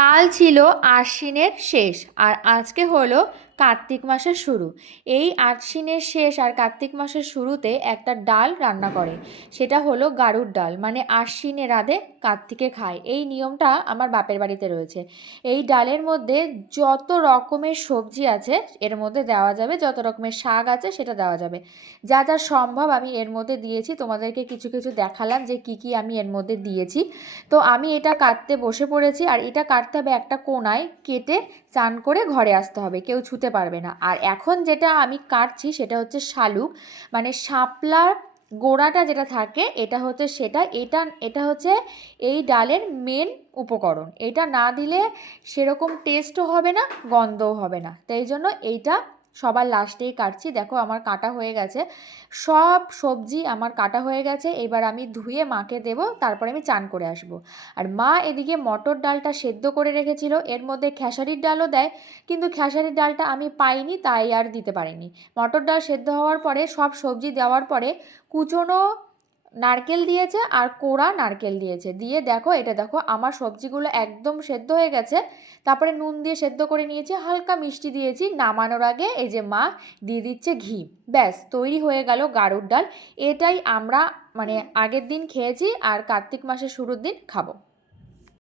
কাল ছিল আশ্বিনের শেষ আর আজকে হলো কার্তিক মাসের শুরু। এই আশ্বিনের শেষ আর কার্তিক মাসের শুরুতে একটা ডাল রান্না করে। সেটা হলো গাড়ুর ডাল মানে আশ্বিনে রাধে কার্তিকে খায়। এই নিয়মটা আমার বাপের বাড়িতে রয়েছে। এই ডালের মধ্যে যত রকমের সবজি আছে, এর মধ্যে দেওয়া যাবে, যত রকমের শাক আছে, সেটা দেওয়া যাবে। যা যা সম্ভব আমি এর মধ্যে দিয়েছি। তোমাদেরকে কিছু কিছু দেখালাম যে কি কি আমি এর মধ্যে দিয়েছি। তো আমি এটা কাটতে বসে পড়েছি আর এটা কাটতে হবে একটা কোনায়। কেটে চান করে ঘরে আসতে হবে। কেউ ছুতে পারবে না। আর এখন যেটা আমি কাটছি সেটা হচ্ছে শালুক। মানে শাপলার গোড়াটা যেটা থাকে, এটা হচ্ছে সেটা, এটা এটা হচ্ছে এই ডালের মেন উপকরণ। এটা না দিলে সেরকম টেস্টও হবে না, গন্ধও হবে না। তাই জন্য এইটা সবার লাস্টেই কাটছি। দেখো আমার কাটা হয়ে গেছে। সব সবজি আমার কাটা হয়ে গেছে। এবার আমি ধুয়ে মাকে দেব, তারপরে আমি চান করে আসব। আর মা এদিকে মটর ডালটা সেদ্ধ করে রেখেছিল। এর মধ্যে খেসারির ডালও দেয়, কিন্তু খেসারির ডালটা আমি পাইনি, তাই আর দিতে পারিনি। মটর ডাল সেদ্ধ হওয়ার পরে, সব সবজি দেওয়ার পরে, কুচনো নারকেল দিয়েছে আর কোড়া নারকেল দিয়েছে। দিয়ে দেখো, এটা দেখো, আমার সবজিগুলো একদম সেদ্ধ হয়ে গেছে। তারপরে নুন দিয়ে সেদ্ধ করে নিয়েছি, হালকা মিষ্টি দিয়েছি। নামানোর আগে এই যে মা দিয়ে দিচ্ছে ঘি। ব্যাস, তৈরি হয়ে গেল গাড়ুর ডাল। এটাই আমরা মানে আগের দিন খেয়েছি আর কার্তিক মাসের শুরুর দিন খাব।